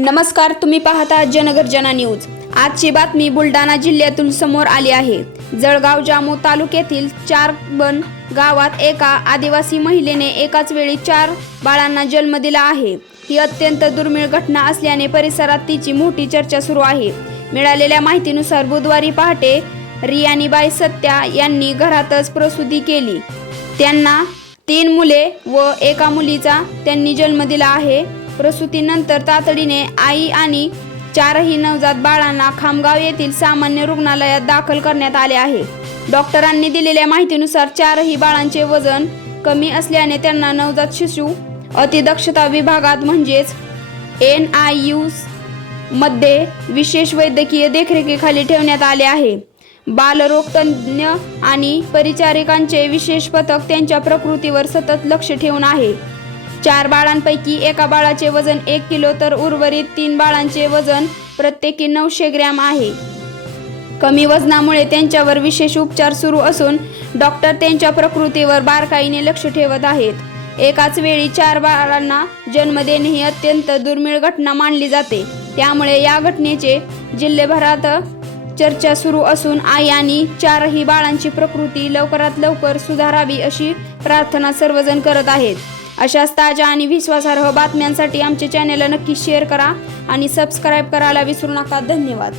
नमस्कार, तुम्ही पाहता जनगर जना न्यूज। आजची बातमी बुलढाणा जिल्ह्यातून समोर आली आहे। जळगाव जामोद तालुक्यातील चारबन गावात एका आदिवासी महिलेने एकाच वेळी 4 बाळांना जन्म दिला आहे। ही अत्यंत दुर्मिळ घटना असल्याने परिसरात तिची मोठी चर्चा सुरू आहे। मिळालेल्या माहितीनुसार बुधवारी पहाटे रियानीबाई सत्या यांनी घरातच प्रसूती केली। त्यांना 3 मुले व एका मुलीचा त्यांनी जन्म दिला आहे। प्रसूतीनंतर तातडीने आई आणि 4ही नवजात बाळांना खामगाव येथील सामान्य रुग्णालयात दाखल करण्यात आले आहे। डॉक्टरांनी दिलेल्या माहितीनुसार 4ही बाळांचे वजन कमी असल्याने त्यांना नवजात शिशु अतिदक्षता विभागात म्हणजेच NICU मध्ये विशेष वैद्यकीय देखरेखीखाली ठेवण्यात आले आहे। बालरोग तज्ञ आणि परिचारिकांचे विशेष पथक त्यांच्या प्रकृतीवर सतत लक्ष ठेवून आहे। 4 बाळांपैकी एका बाळाचे वजन 1 किलो तर उर्वरित 3 बाळांचे वजन प्रत्येकी 900 ग्रॅम आहे। कमी वजनामुळे त्यांच्यावर विशेष उपचार सुरू असून डॉक्टर त्यांच्या प्रकृतीवर बारकाईने लक्ष ठेवत आहेत। एकाच वेळी 4 बाळांना जन्म देणे ही अत्यंत दुर्मिळ घटना मानली जाते। त्यामुळे या घटनेचे जिल्ह्याभरात चर्चा सुरू असून आई आणि 4ही बाळांची प्रकृती लवकरात लवकर सुधारावी अशी प्रार्थना सर्वजण करत आहेत। अशाच ताज्या आणि विश्वासार्ह बातम्यांसाठी आमचे चॅनलला नक्की शेअर करा आणि सबस्क्राईब करायला विसरू नका। धन्यवाद।